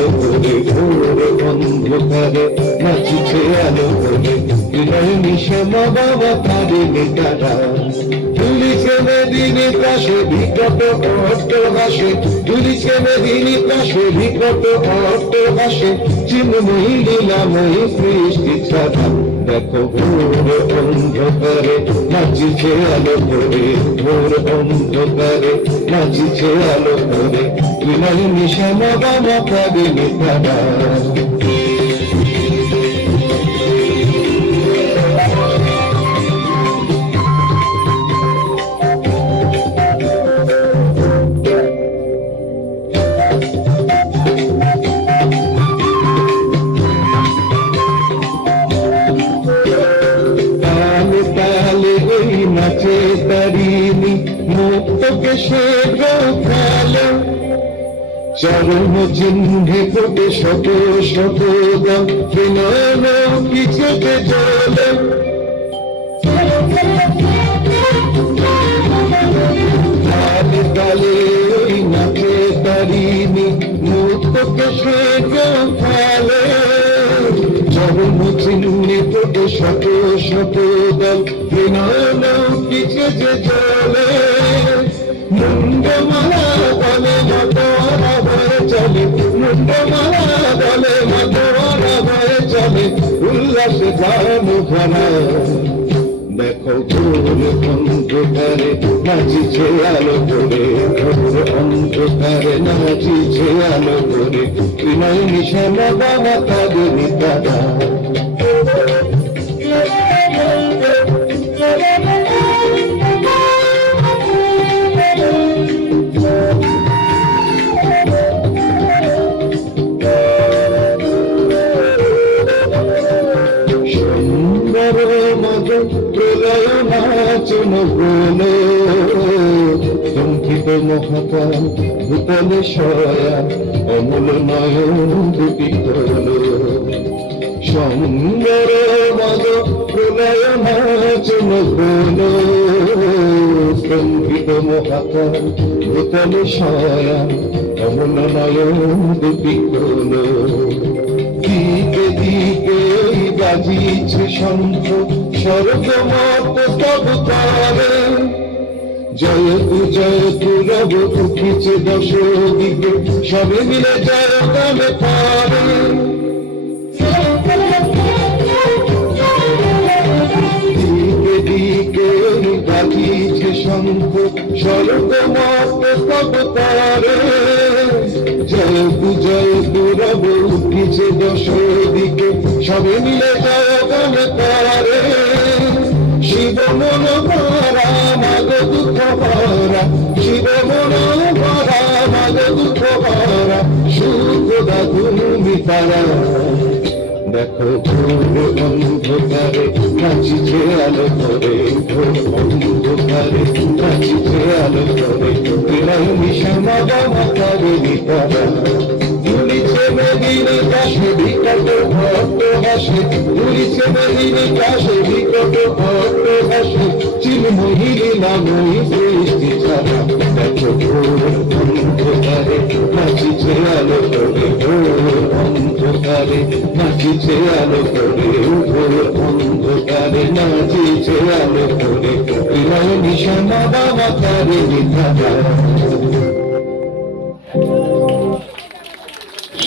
আলো করে, ঘোর অন্ধকারে নাচিছে আলো করে, বিনয় নিশামা বাবা তারে নেতারা। তুলিছে মেদিনী পাশে বিকট অট্টহাসে, তুলিছে মেদিনী পাশে বিকট অট্টহাসে, চিন্ময়ী লীলাময়ী সৃষ্টি ছাড়া। দেখো ঘোর অন্ধকারে নাচিছে আলো করে, ঘোর অন্ধকারে নাচিছে আলো করে, বিনয় নিশামা বাবা তারে নেতারা। নাচে তারিণী মুক্তকে সে গোখালো, চরম চিহ্নে ফোটে শত শত দাম, বিনয়ন কিছুতে চলে। তালে তালে ওই নাচে তারিণী মুক্তকে সে গোখালো, চরম চিহ্নে ফোটে শত শত দাম, বিনয়ন কিছু যে চলে। মুন্ডমালা বলে মতোয়ারা বয়ে চলে, মুন্ডমালা বলে মতোয়ারা বয়ে চলে, উল্লাসে যায় মুখরা। দেখো ঘোর অন্ধকারে নাচিছে আলো করে, ঘোর অন্ধকারে নাচিছে আলো করে, বিনয় নিশামা বাবা তারে নেতারা। প্রলয় নাচন বলো, শঙ্কিত মহাকাল ভূতলে সয়া, অমল নয়ন দুটি হলো। সুন্দর মদ প্রলয় নাচন বলো, শঙ্কিত মহাকাল ভূতলে সয়া, অমল নয়ন দুটি হলো। দিকে দিকে বাজিছে শঙ্খ, স্বর্গমত স্তব করে, জয়তু জয়তু রব উঠিছে দশ দিকে, সবে মিলে জয় গানে পারে। দিকে দিকে বাজিছে শঙ্খ, স্বর্গমত স্তব করে, জয়তু জয়তু রব উঠিছে দশ দিকে, সবে মিলে জয় গানে পারে। শিব মন ভরা মাগ দুঃখ ভরা, শিব মন ভরা মাগ দুঃখ ভরা, সুখদা তুমি তারা। দেখো ঘোর অন্ধকারে নাচিছে আলো করে, ঘোর অন্ধকারে নাচিছে আলো করে, বিনয় নিশামা বাবা তারে নেতারা। তুলিছে মেদিনী পাশে বিকট অট্টহাসে, তুলিছে মেদিনী পাশে বিকট অট্টহাসে, চিন্ময়ী লীলাময়ী সৃষ্টি ছাড়া। দেখো ঘোর অন্ধকারে নাচিছে আলো করে, ঘোর অন্ধকারে নাচিছে আলো করে, ঘোর অন্ধকারে নাচিছে আলো করে, বিনয় নিশামা বাবা তারে নেতারা।